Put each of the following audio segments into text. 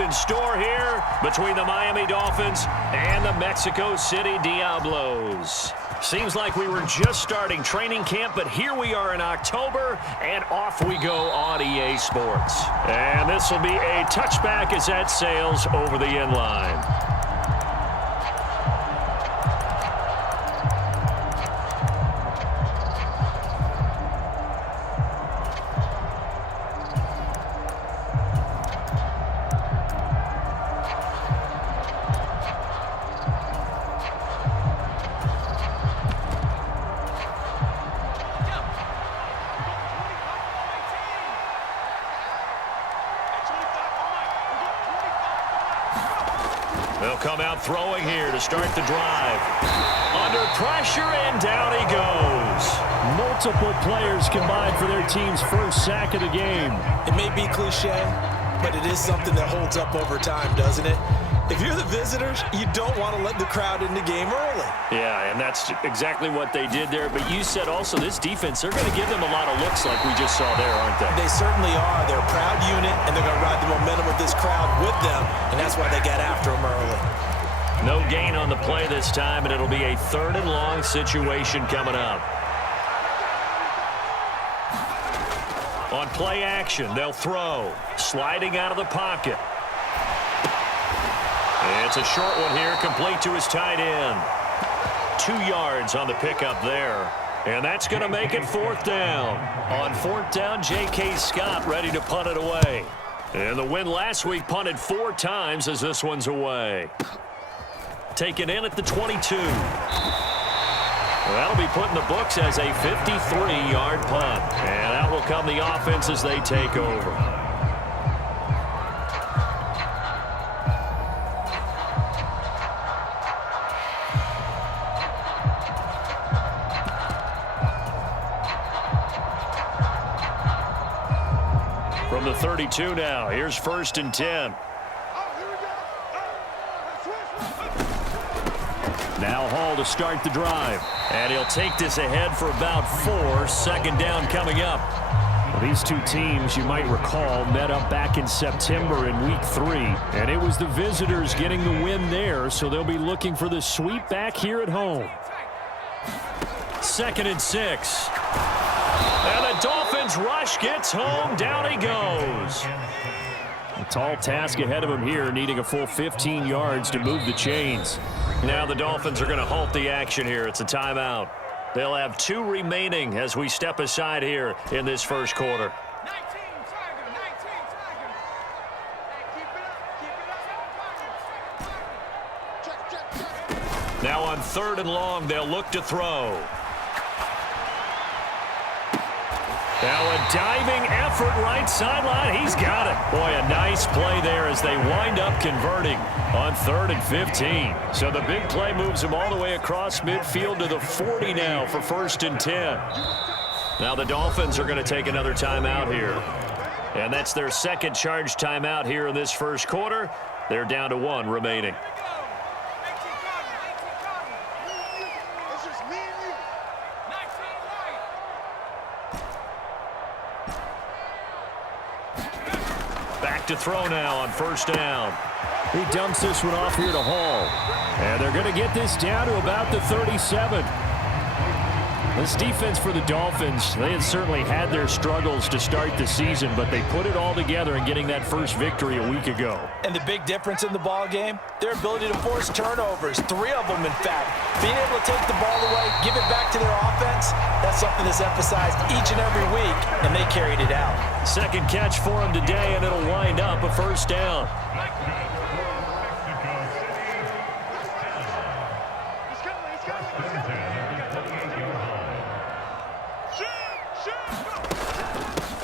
in store here between the Miami Dolphins and the Mexico City Diablos. Seems like we were just starting training camp, but here we are in October, and off we go on EA Sports. And this will be a touchback as that sails over the end line. They'll come out throwing here to start the drive. Under pressure, and down he goes. Multiple players combined for their team's first sack of the game. It may be cliche, but it is something that holds up over time, doesn't it? If you're the visitors, you don't want to let the crowd in the game early. Yeah, and that's exactly what they did there. But you said also this defense, they're going to give them a lot of looks like we just saw there, aren't they? They certainly are. They're a proud unit, and they're going to ride the momentum of this crowd with them, and that's why they got after them early. No gain on the play this time, and it'll be a 3rd and long situation coming up. On play action, they'll throw. Sliding out of the pocket. It's a short one here, complete to his tight end. 2 yards on the pickup there. And that's going to make it 4th down. On 4th down, J.K. Scott ready to punt it away. And the win last week punted 4 times as this one's away. Taken in at the 22. That'll be put in the books as a 53-yard punt. And out will come the offense as they take over. From the 32 now, here's 1st and 10. Now Hall to start the drive. And he'll take this ahead for about 4. 2nd down coming up. Well, these two teams, you might recall, met up back in September in Week 3. And it was the visitors getting the win there, so they'll be looking for the sweep back here at home. 2nd and 6. And the Dolphins rush gets home. Down he goes. A tall task ahead of him here, needing a full 15 yards to move the chains. Now the Dolphins are going to halt the action here. It's a timeout. They'll have 2 remaining as we step aside here in this first quarter. Now on 3rd and long, they'll look to throw. Now a diving effort right sideline. He's got it. Boy, a nice play there as they wind up converting on 3rd and 15. So the big play moves them all the way across midfield to the 40 now for 1st and 10. Now the Dolphins are going to take another timeout here. And that's their 2nd charge timeout here in this first quarter. They're down to 1 remaining. To throw now on 1st down. He dumps this one off here to Hall. And they're going to get this down to about the 37. This defense for the Dolphins, they had certainly had their struggles to start the season, but they put it all together in getting that first victory a week ago. And the big difference in the ball game, their ability to force turnovers, 3 of them in fact. Being able to take the ball away, give it back to their offense, that's something that's emphasized each and every week, and they carried it out. 2nd catch for him today, and it'll wind up a 1st down.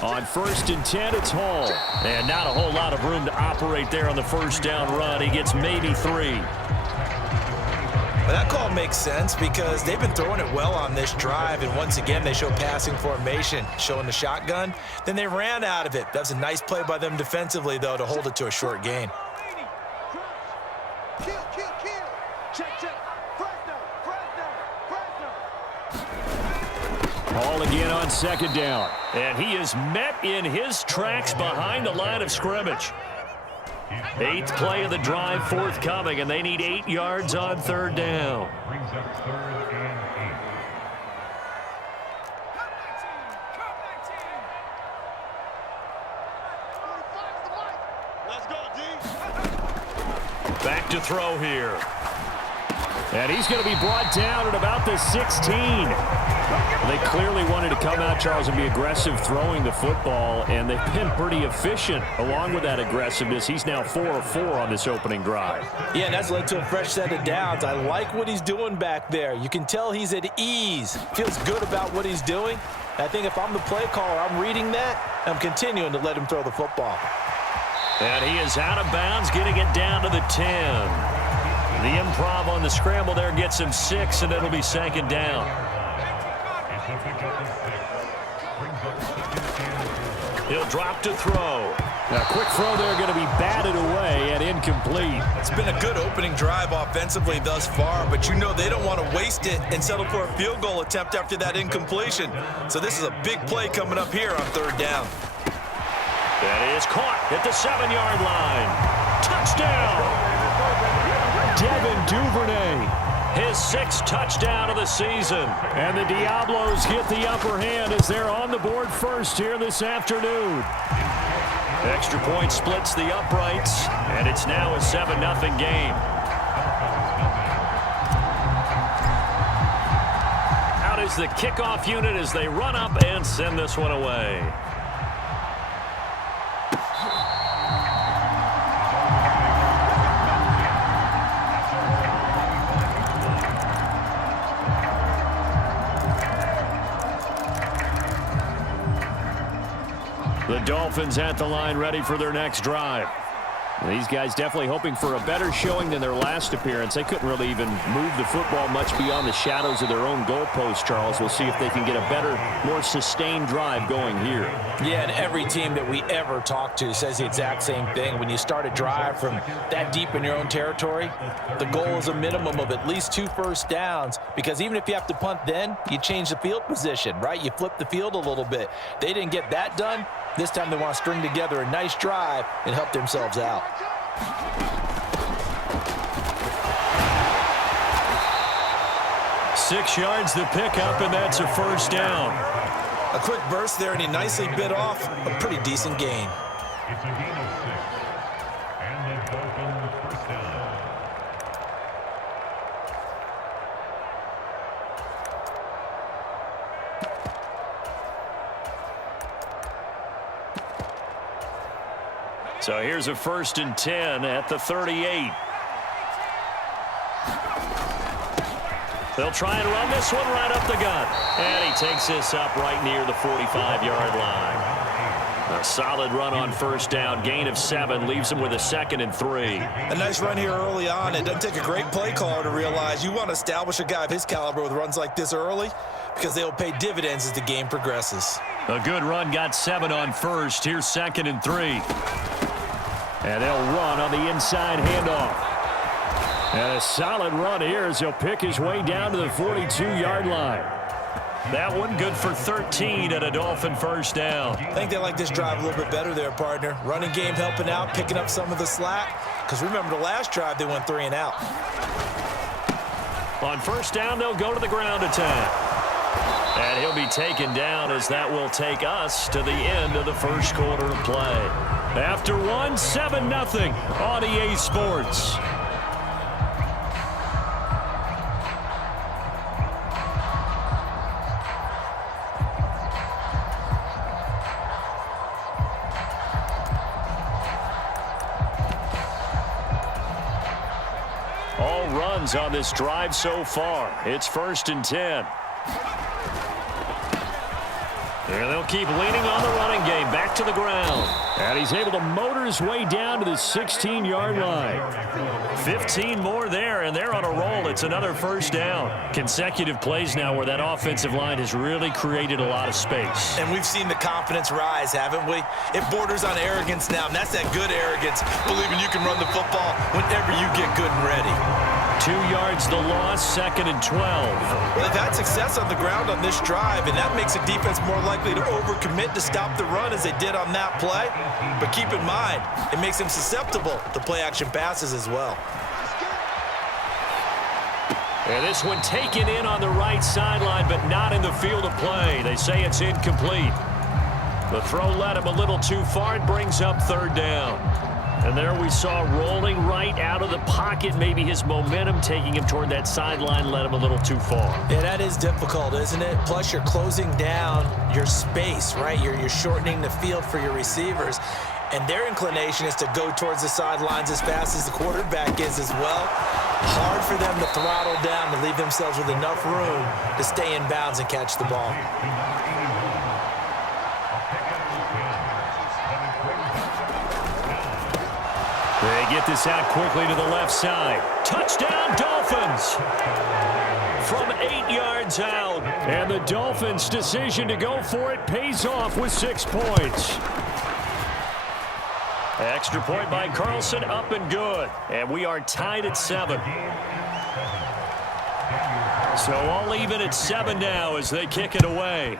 On 1st and 10, it's Hall. And not a whole lot of room to operate there on the 1st down run. He gets maybe 3. Well, that call makes sense because they've been throwing it well on this drive, and once again they show passing formation, showing the shotgun. Then they ran out of it. That's a nice play by them defensively, though, to hold it to a short gain. Hall again on 2nd down. And he is met in his tracks behind the line of scrimmage. Eighth play of the drive forthcoming, and they need 8 yards on third down. Brings up 3rd and 8. Back to throw here. And he's going to be brought down at about the 16. They clearly wanted to come out, Charles, and be aggressive throwing the football, and they've been pretty efficient along with that aggressiveness. He's now 4 of 4 on this opening drive. Yeah, and that's led to a fresh set of downs. I like what he's doing back there. You can tell he's at ease. Feels good about what he's doing. I think if I'm the play caller, I'm reading that. I'm continuing to let him throw the football. And he is out of bounds, getting it down to the 10. The improv on the scramble there gets him 6, and it'll be 2nd down. He'll drop to throw. A quick throw there going to be batted away and incomplete. It's been a good opening drive offensively thus far, but you know they don't want to waste it and settle for a field goal attempt after that incompletion. So this is a big play coming up here on 3rd down. That is caught at the 7-yard line. Touchdown! Devin Duvernay. His 6th touchdown of the season. And the Diablos get the upper hand as they're on the board first here this afternoon. Extra point splits the uprights, and it's now a 7-0 game. Out is the kickoff unit as they run up and send this one away. The Dolphins at the line, ready for their next drive. These guys definitely hoping for a better showing than their last appearance. They couldn't really even move the football much beyond the shadows of their own goalpost, Charles. We'll see if they can get a better, more sustained drive going here. Yeah, and every team that we ever talk to says the exact same thing. When you start a drive from that deep in your own territory, the goal is a minimum of at least 2 first downs, because even if you have to punt then, you change the field position, right? You flip the field a little bit. They didn't get that done. This time they want to string together a nice drive and help themselves out. 6 yards the pickup, and that's a 1st down. A quick burst there, and he nicely bit off a pretty decent gain. It's a gain of 6. And the Dolphins 1st down. So here's a 1st and 10 at the 38. They'll try and run this one right up the gut. And he takes this up right near the 45-yard line. A solid run on 1st down. Gain of 7 leaves him with a 2nd and 3. A nice run here early on. It doesn't take a great play caller to realize you want to establish a guy of his caliber with runs like this early, because they'll pay dividends as the game progresses. A good run, got 7 on 1st. Here's 2nd and 3. And they'll run on the inside handoff. And a solid run here as he'll pick his way down to the 42-yard line. That one good for 13 at a Dolphin 1st down. I think they like this drive a little bit better there, partner. Running game helping out, picking up some of the slack. Because remember the last drive, they went 3 and out. On 1st down, they'll go to the ground attack. And he'll be taken down as that will take us to the end of the 1st quarter of play. After 1, 7-0 on EA Sports. All runs on this drive so far. It's 1st and 10. And they'll keep leaning on the running game. Back to the ground. And he's able to motor his way down to the 16-yard line. 15 more there, and they're on a roll. It's another 1st down. Consecutive plays now where that offensive line has really created a lot of space. And we've seen the confidence rise, haven't we? It borders on arrogance now, and that's that good arrogance, believing you can run the football whenever you get good and ready. 2 yards the loss, 2nd and 12. Well, they've had success on the ground on this drive, and that makes a defense more likely to overcommit to stop the run as they did on that play. But keep in mind, it makes them susceptible to play-action passes as well. And this one taken in on the right sideline, but not in the field of play. They say it's incomplete. The throw led him a little too far and brings up 3rd down. And there we saw rolling right out of the pocket. Maybe his momentum taking him toward that sideline led him a little too far. Yeah, that is difficult, isn't it? Plus, you're closing down your space, right? You're shortening the field for your receivers. And their inclination is to go towards the sidelines as fast as the quarterback is as well. Hard for them to throttle down to leave themselves with enough room to stay in bounds and catch the ball. They get this out quickly to the left side. Touchdown, Dolphins! From 8 yards out. And the Dolphins' decision to go for it pays off with 6 points. Extra point by Carlson, up and good. And we are tied at 7. So all even at 7 now as they kick it away.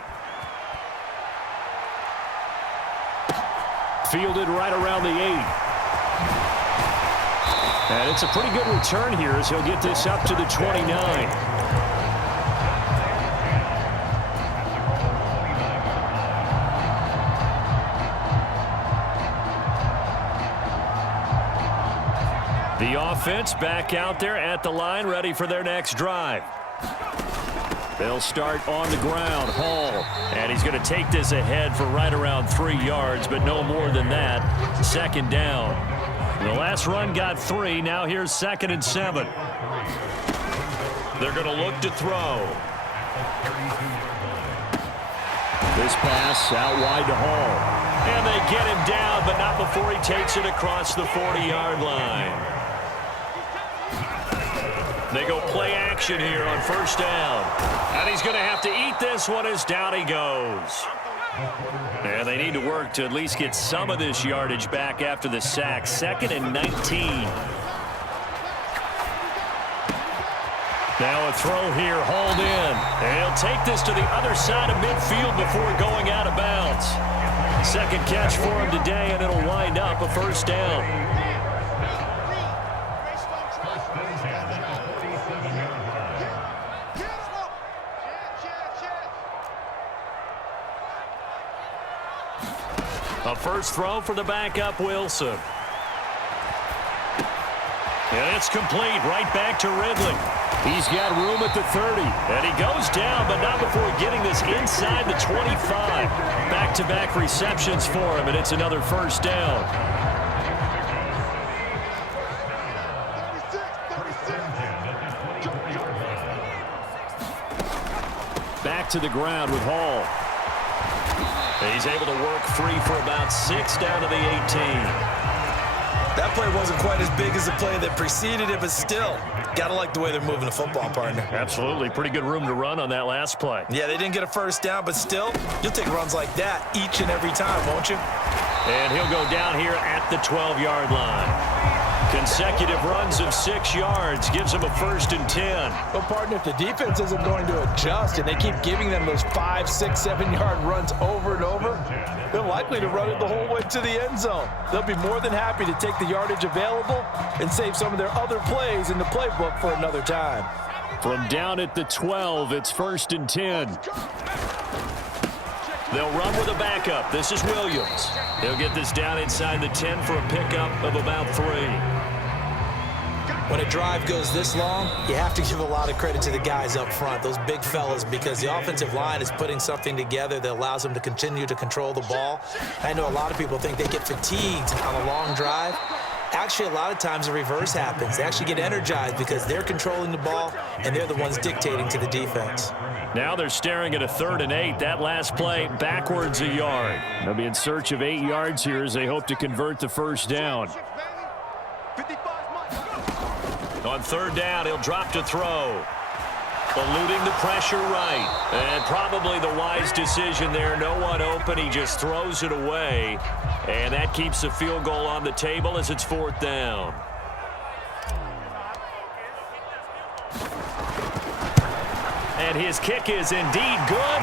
Fielded right around the 8. And it's a pretty good return here as he'll get this up to the 29. The offense back out there at the line, ready for their next drive. They'll start on the ground. Hall. And he's going to take this ahead for right around 3 yards, but no more than that. 2nd down. The last run got 3. Now here's 2nd and 7. They're going to look to throw. This pass out wide to Hall. And they get him down, but not before he takes it across the 40-yard line. They go play action here on 1st down. And he's going to have to eat this one as down he goes. And they need to work to at least get some of this yardage back after the sack. 2nd and 19. Now a throw here, hauled in. And he'll take this to the other side of midfield before going out of bounds. 2nd catch for him today, and it'll wind up a 1st down. A first throw for the backup, Wilson. And it's complete, right back to Ridley. He's got room at the 30. And he goes down, but not before getting this inside the 25. Back-to-back receptions for him, and it's another 1st down. Back to the ground with Hall. He's able to work free for about 6 down to the 18. That play wasn't quite as big as the play that preceded it, but still, got to like the way they're moving the football, partner. Absolutely. Pretty good room to run on that last play. Yeah, they didn't get a 1st down, but still, you'll take runs like that each and every time, won't you? And he'll go down here at the 12-yard line. Consecutive runs of 6 yards gives him a 1st and 10. But, partner, if the defense isn't going to adjust and they keep giving them those 5, 6, 7-yard runs over and over, they're likely to run it the whole way to the end zone. They'll be more than happy to take the yardage available and save some of their other plays in the playbook for another time. From down at the 12, it's 1st and 10. They'll run with a backup. This is Williams. They'll get this down inside the 10 for a pickup of about 3. When a drive goes this long, you have to give a lot of credit to the guys up front, those big fellas, because the offensive line is putting something together that allows them to continue to control the ball. I know a lot of people think they get fatigued on a long drive. Actually, a lot of times the reverse happens. They actually get energized because they're controlling the ball, and they're the ones dictating to the defense. Now they're staring at a 3rd and 8. That last play backwards a yard. They'll be in search of 8 yards here as they hope to convert the 1st down. On 3rd down, he'll drop to throw. Eluding the pressure right. And probably the wise decision there. No one open. He just throws it away. And that keeps the field goal on the table as it's 4th down. And his kick is indeed good.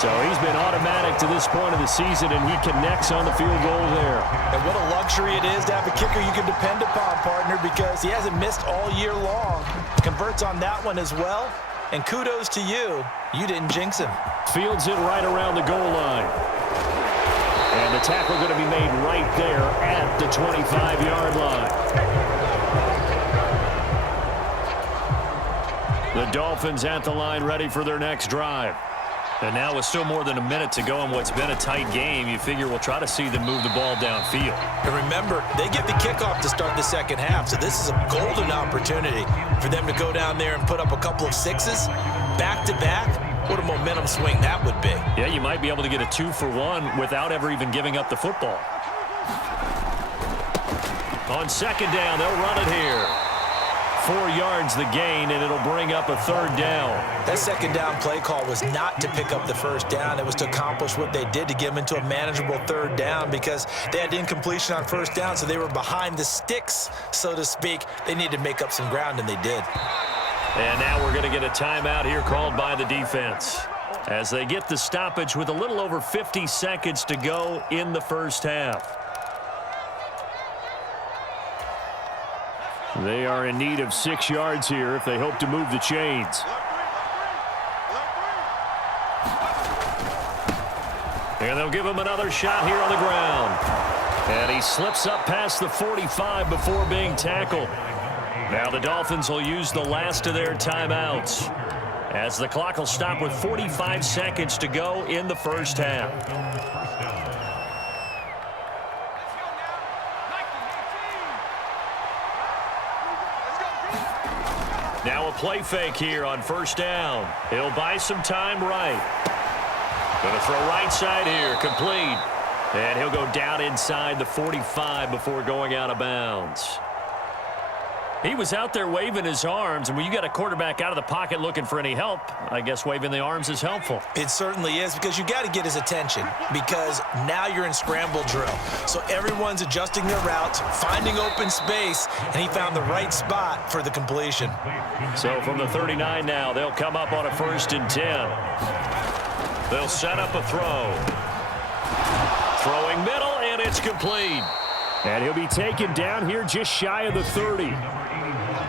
So he's been automatic to this point of the season, and he connects on the field goal there. And what a luxury it is to have a kicker you can depend upon, partner, because he hasn't missed all year long. Converts on that one as well. And kudos to you. You didn't jinx him. Fields it right around the goal line. And the tackle going to be made right there at the 25-yard line. The Dolphins at the line ready for their next drive. And now with still more than a minute to go in what's been a tight game, you figure we'll try to see them move the ball downfield. And remember, they get the kickoff to start the second half, so this is a golden opportunity for them to go down there and put up a couple of sixes back-to-back. What a momentum swing that would be. Yeah, you might be able to get a 2-for-1 without ever even giving up the football. On second down, they'll run it here. 4 yards the gain, and it'll bring up a third down. That second down play call was not to pick up the first down. It was to accomplish what they did to get them into a manageable third down because they had incompletion on first down, so they were behind the sticks, so to speak. They needed to make up some ground, and they did. And now we're going to get a timeout here called by the defense as they get the stoppage with a little over 50 seconds to go in the first half. They are in need of 6 yards here if they hope to move the chains. And they'll give him another shot here on the ground. And he slips up past the 45 before being tackled. Now the Dolphins will use the last of their timeouts as the clock will stop with 45 seconds to go in the first half. Now a play fake here on first down. He'll buy some time right. Going to throw right side here, complete. And he'll go down inside the 45 before going out of bounds. He was out there waving his arms, and when you got a quarterback out of the pocket looking for any help, I guess waving the arms is helpful. It certainly is because you got to get his attention because now you're in scramble drill. So everyone's adjusting their routes, finding open space, and he found the right spot for the completion. So from the 39 now, they'll come up on a 1st and 10. They'll set up a throw. Throwing middle, and it's complete. And he'll be taken down here just shy of the 30.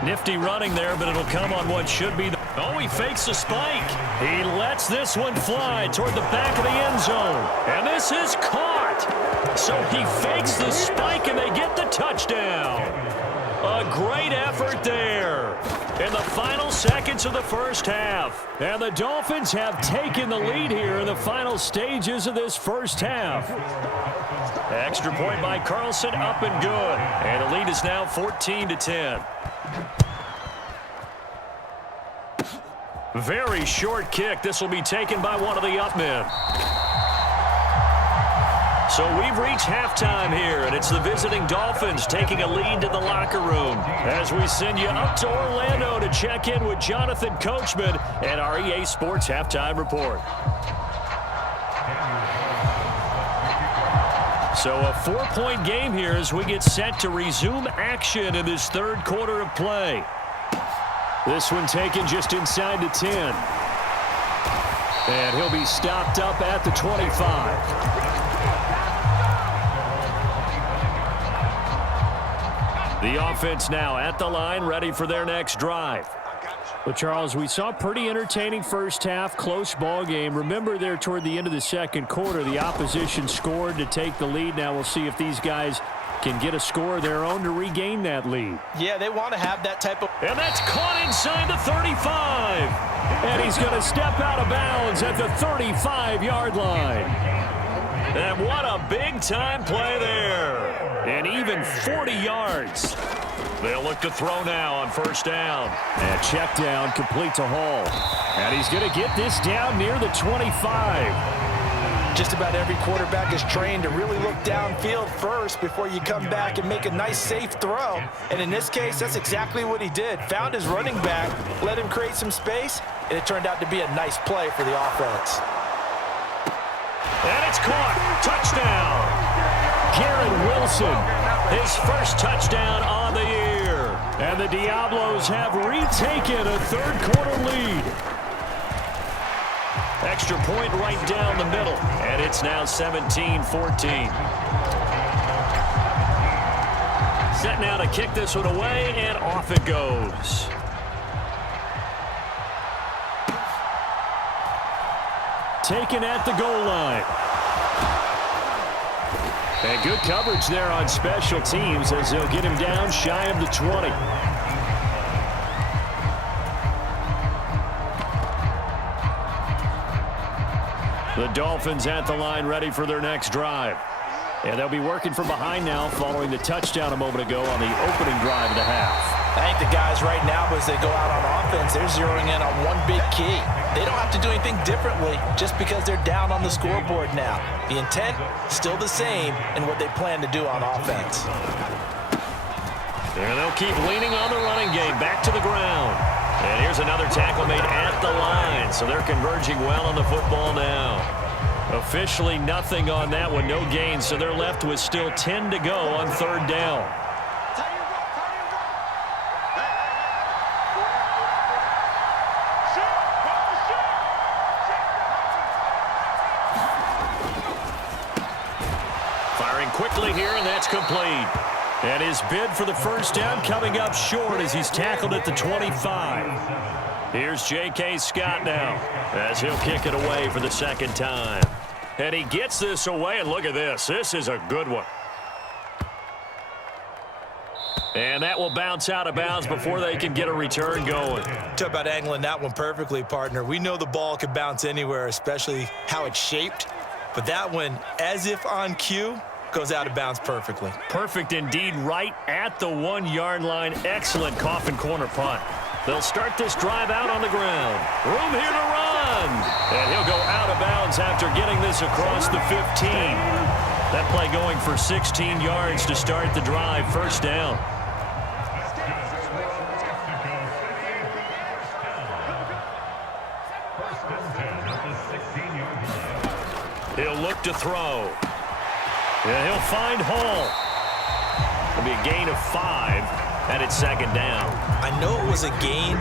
Nifty running there, but it'll come on what should be the... Oh, he fakes the spike. He lets this one fly toward the back of the end zone. And this is caught. So he fakes the spike, and they get the touchdown. A great effort there in the final seconds of the first half. And the Dolphins have taken the lead here in the final stages of this first half. Extra point by Carlson, up and good. And the lead is now 14-10. Very short kick. This will be taken by one of the up men. So we've reached halftime here, and it's the visiting Dolphins taking a lead to the locker room as we send you up to Orlando to check in with Jonathan Coachman and our EA Sports Halftime Report. So a 4-point game here as we get set to resume action in this third quarter of play. This one taken just inside the 10. And he'll be stopped up at the 25. The offense now at the line, ready for their next drive. Well, Charles, we saw a pretty entertaining first half, close ball game. Remember there toward the end of the second quarter, the opposition scored to take the lead. Now we'll see if these guys can get a score of their own to regain that lead. Yeah, they want to have that type of... And that's caught inside the 35. And he's going to step out of bounds at the 35-yard line. And what a big-time play there. And even 40 yards. They'll look to throw now on first down. And check down, complete to Hall. And he's going to get this down near the 25. Just about every quarterback is trained to really look downfield first before you come back and make a nice, safe throw. And in this case, that's exactly what he did. Found his running back, let him create some space, and it turned out to be a nice play for the offense. And it's caught. Touchdown. Garrett Wilson, his first touchdown on the year. And the Diablos have retaken a third quarter lead. Extra point right down the middle, and it's now 17-14. Set now to kick this one away, and off it goes. Taken at the goal line. And good coverage there on special teams as they'll get him down shy of the 20. The Dolphins at the line ready for their next drive. And they'll be working from behind now following the touchdown a moment ago on the opening drive of the half. I think the guys right now, as they go out on offense, they're zeroing in on one big key. They don't have to do anything differently just because they're down on the scoreboard now. The intent, still the same in what they plan to do on offense. And they'll keep leaning on the running game back to the ground. And here's another tackle made at the line, so they're converging well on the football now. Officially nothing on that one, no gain, so they're left with still 10 to go on third down. Firing quickly here, and that's complete. And his bid for the first down coming up short as he's tackled at the 25. Here's J.K. Scott now as he'll kick it away for the second time. And he gets this away, and look at this. This is a good one. And that will bounce out of bounds before they can get a return going. Talk about angling that one perfectly, partner. We know the ball can bounce anywhere, especially how it's shaped. But that one, as if on cue, goes out of bounds perfectly. Perfect indeed, right at the 1 yard line. Excellent coffin corner punt. They'll start this drive out on the ground. Room here to run. And he'll go out of bounds after getting this across the 15. That play going for 16 yards to start the drive. First down. He'll look to throw. And he'll find Hall. It'll be a gain of 5, and it's second down. I know it was a gain,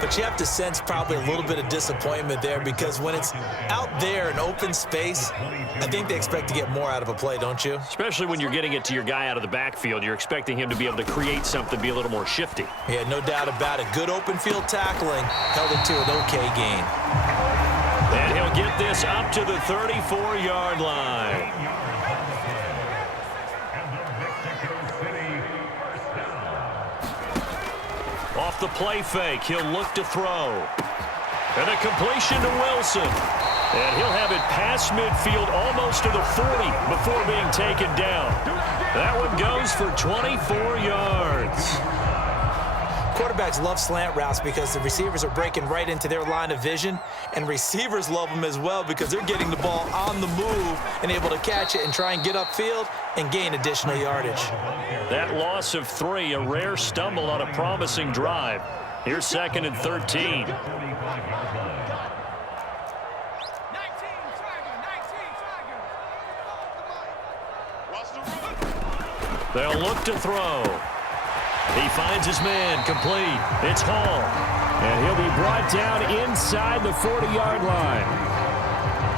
but you have to sense probably a little bit of disappointment there because when it's out there in open space, I think they expect to get more out of a play, don't you? Especially when you're getting it to your guy out of the backfield. You're expecting him to be able to create something, be a little more shifty. Yeah, no doubt about it. Good open field tackling. Held it to an okay gain. And he'll get this up to the 34-yard line. Off the play fake, he'll look to throw. And a completion to Wilson. And he'll have it past midfield almost to the 40 before being taken down. That one goes for 24 yards. Quarterbacks love slant routes because the receivers are breaking right into their line of vision, and receivers love them as well because they're getting the ball on the move and able to catch it and try and get upfield and gain additional yardage. That loss of 3, a rare stumble on a promising drive. Here's second and 13. They'll look to throw. He finds his man, complete. It's Hall. And he'll be brought down inside the 40-yard line.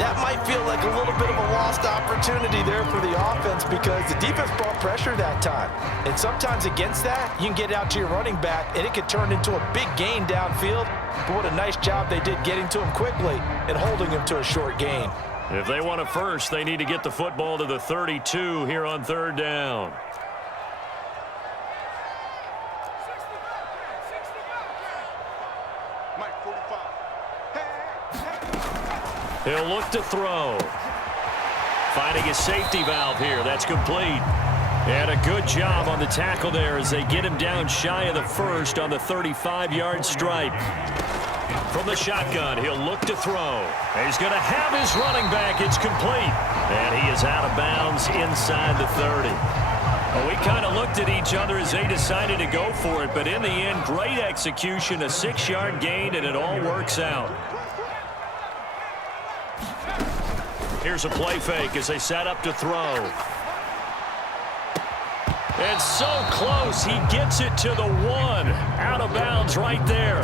That might feel like a little bit of a lost opportunity there for the offense because the defense brought pressure that time. And sometimes against that, you can get out to your running back, and it could turn into a big gain downfield. But what a nice job they did getting to him quickly and holding him to a short gain. If they want a first, they need to get the football to the 32 here on third down. He'll look to throw. Finding his safety valve here. That's complete. And a good job on the tackle there as they get him down shy of the first on the 35-yard stripe. From the shotgun, he'll look to throw. He's going to have his running back. It's complete. And he is out of bounds inside the 30. Well, we kind of looked at each other as they decided to go for it. But in the end, great execution, a 6-yard gain, and it all works out. Here's a play fake as they set up to throw. And so close, he gets it to the 1. Out of bounds right there.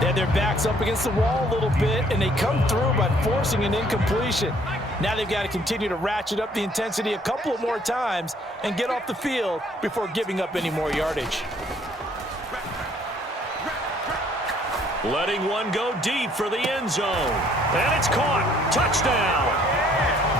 They had their backs up against the wall a little bit, and they come through by forcing an incompletion. Now they've got to continue to ratchet up the intensity a couple of more times and get off the field before giving up any more yardage. Letting one go deep for the end zone. And it's caught. Touchdown.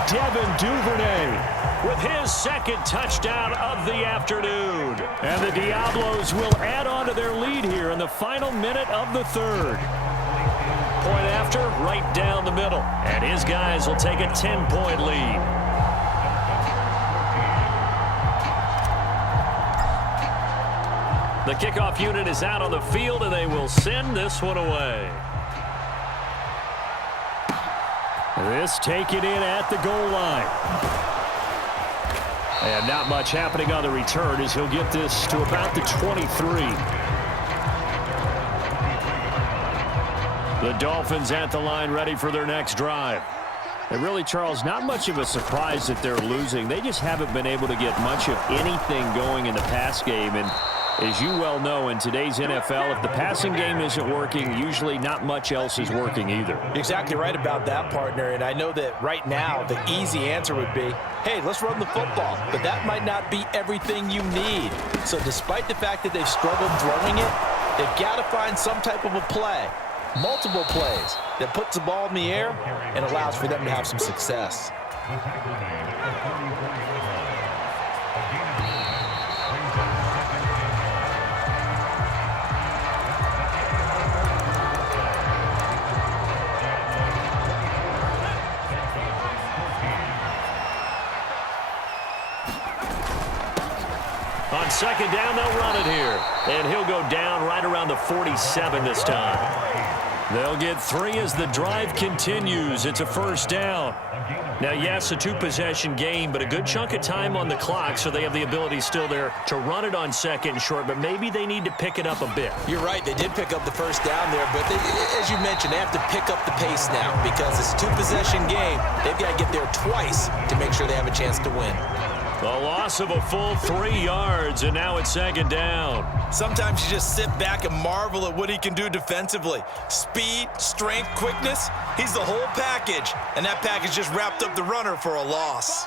Devin Duvernay With his second touchdown of the afternoon. And the Diablos will add on to their lead here in the final minute of the third. Point after, right down the middle. And his guys will take a 10-point lead. The kickoff unit is out on the field, and they will send this one away. This taken in at the goal line. And not much happening on the return as he'll get this to about the 23. The Dolphins at the line ready for their next drive. And really, Charles, not much of a surprise that they're losing. They just haven't been able to get much of anything going in the pass game. And as you well know, in today's NFL, if the passing game isn't working, usually not much else is working either. You're exactly right about that, partner. And I know that right now the easy answer would be, hey, let's run the football. But that might not be everything you need. So despite the fact that they've struggled throwing it, they've got to find some type of a play, multiple plays, that puts the ball in the air and allows for them to have some success. On second down, they'll run it here. And he'll go down right around the 47 this time. They'll get 3 as the drive continues. It's a first down. Now, yes, a 2-possession game, but a good chunk of time on the clock, so they have the ability still there to run it on second and short, but maybe they need to pick it up a bit. You're right. They did pick up the first down there, but as you mentioned, they have to pick up the pace now because it's a 2-possession game. They've got to get there twice to make sure they have a chance to win. The loss of a full 3 yards, and now it's second down. Sometimes you just sit back and marvel at what he can do defensively. Speed, strength, quickness, he's the whole package. And that package just wrapped up the runner for a loss.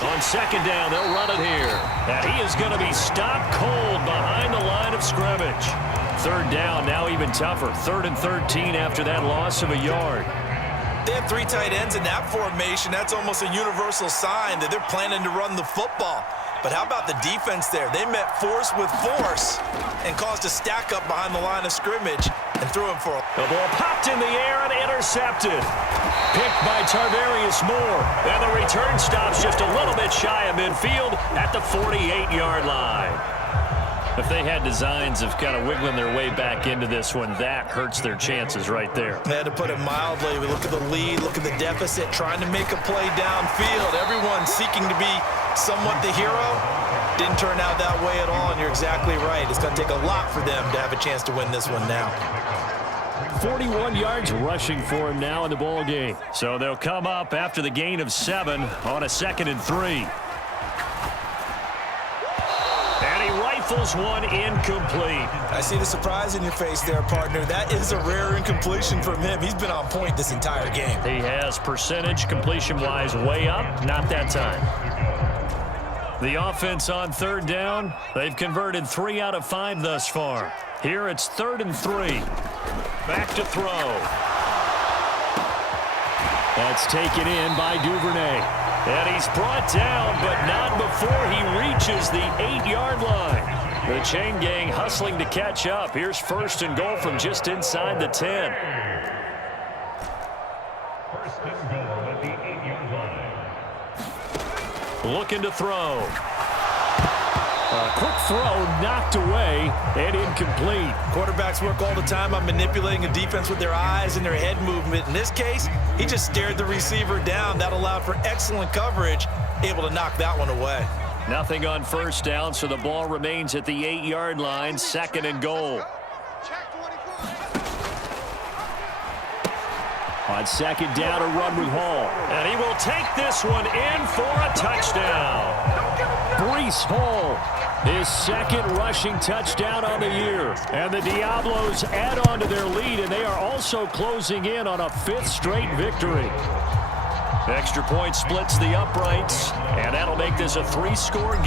On second down, they'll run it here. And he is going to be stopped cold behind the line of scrimmage. Third down, now even tougher. 3rd and 13 after that loss of a yard. They have 3 tight ends in that formation. That's almost a universal sign that they're planning to run the football. But how about the defense there? They met force with force and caused a stack up behind the line of scrimmage and threw him for a... The ball popped in the air and intercepted. Picked by Tarvarius Moore. And the return stops just a little bit shy of midfield at the 48-yard line. If they had designs of kind of wiggling their way back into this one, that hurts their chances right there. They had to put it mildly. We look at the lead, look at the deficit, trying to make a play downfield. Everyone seeking to be somewhat the hero. Didn't turn out that way at all, and you're exactly right. It's going to take a lot for them to have a chance to win this one now. 41 yards rushing for him now in the ball game. So they'll come up after the gain of 7 on a 2nd and 3. And he rifles one incomplete. I see the surprise in your face there, partner. That is a rare incompletion from him. He's been on point this entire game. He has percentage completion-wise way up, not that time. The offense on 3rd down, they've converted 3 out of 5 thus far. Here it's 3rd and 3. Back to throw. That's taken in by Duvernay. And he's brought down, but not before he reaches the 8-yard line. The chain gang hustling to catch up. Here's 1st and goal from just inside the 10. 1st and goal at the 8-yard line. Looking to throw. A quick throw knocked away and incomplete. Quarterbacks work all the time on manipulating a defense with their eyes and their head movement. In this case, he just stared the receiver down. That allowed for excellent coverage, able to knock that one away. Nothing on 1st down, so the ball remains at the 8-yard line, 2nd and goal. On 2nd down, a run with Hall. And he will take this one in for a touchdown. Breece Hall His second rushing touchdown on the year. And the Diablos add on to their lead, and they are also closing in on a 5th straight victory. Extra point splits the uprights, and that'll make this a 3-score game.